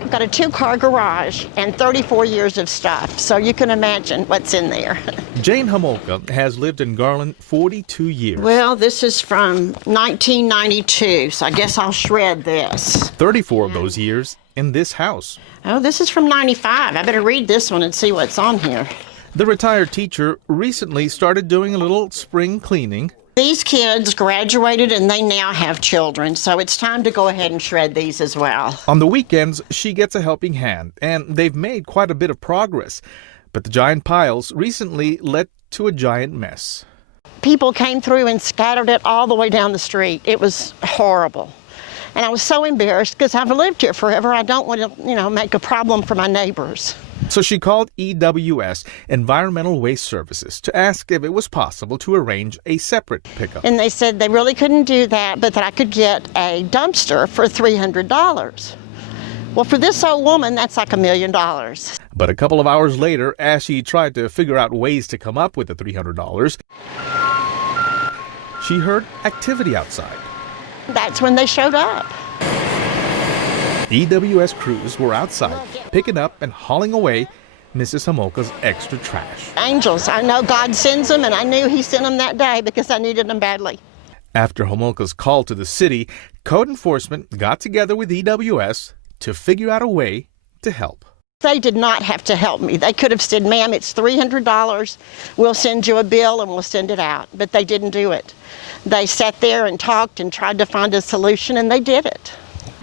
I've got a 2-car garage and 34 years of stuff, so you can imagine what's in there. Jane Homolka has lived in Garland 42 years. Well, this is from 1992, so I guess I'll shred this. 34 of those years in this house. Oh, this is from 95. I better read this one and see what's on here. The retired teacher recently started doing a little spring cleaning. These kids graduated and they now have children, so it's time to go ahead and shred these as well. On the weekends, she gets a helping hand, and they've made quite a bit of progress. But the giant piles recently led to a giant mess. People came through and scattered it all the way down the street. It was horrible. And I was so embarrassed because I've lived here forever. I don't want to, make a problem for my neighbors. So she called EWS, Environmental Waste Services, to ask if it was possible to arrange a separate pickup. And they said they really couldn't do that, but that I could get a dumpster for $300. Well, for this old woman, that's like $1 million. But a couple of hours later, as she tried to figure out ways to come up with the $300, she heard activity outside. That's when they showed up. EWS crews were outside, picking up and hauling away Mrs. Homolka's extra trash. Angels. I know God sends them, and I knew He sent them that day because I needed them badly. After Homolka's call to the city, code enforcement got together with EWS to figure out a way to help. They did not have to help me. They could have said, ma'am, it's $300. We'll send you a bill and we'll send it out. But they didn't do it. They sat there and talked and tried to find a solution, and they did it.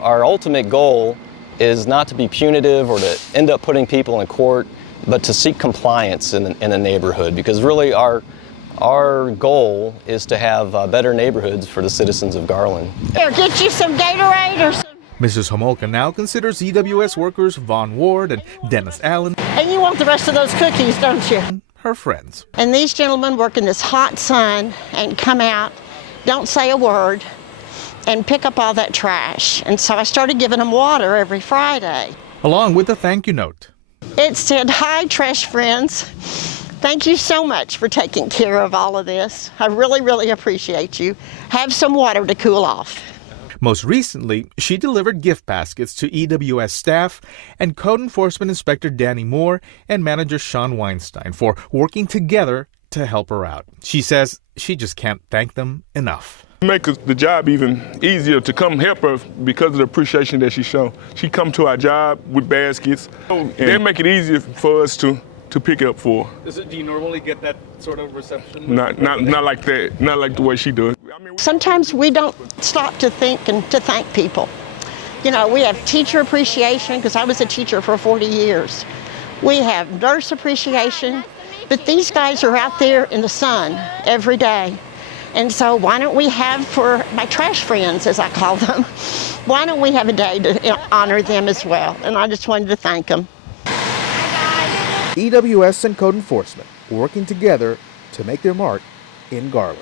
Our ultimate goal is not to be punitive or to end up putting people in court, but to seek compliance in a neighborhood, because really our goal is to have better neighborhoods for the citizens of Garland. Here, get you some Gatorade or some. Mrs. Homolka now considers EWS workers Vaughn Ward and Dennis Allen, And you want the rest of those cookies, don't you? her friends. And these gentlemen work in this hot sun and come out, don't say a word, and pick up all that trash. And so I started giving them water every Friday. Along with a thank you note. It said, "Hi, trash friends. Thank you so much for taking care of all of this. I really, really appreciate you. Have some water to cool off." Most recently, she delivered gift baskets to EWS staff and Code Enforcement Inspector Danny Moore and Manager Sean Weinstein for working together to help her out. She says she just can't thank them enough. Make the job even easier to come help her because of the appreciation that she shows. She come to our job with baskets, and they make it easier for us to pick up for. Do you normally get that sort of reception? Not like that. Not like the way she does. Sometimes we don't stop to think and to thank people. We have teacher appreciation because I was a teacher for 40 years. We have nurse appreciation, but these guys are out there in the sun every day. And so why don't we have, for my trash friends, as I call them, why don't we have a day to honor them as well? And I just wanted to thank them. EWS and Code Enforcement working together to make their mark in Garland.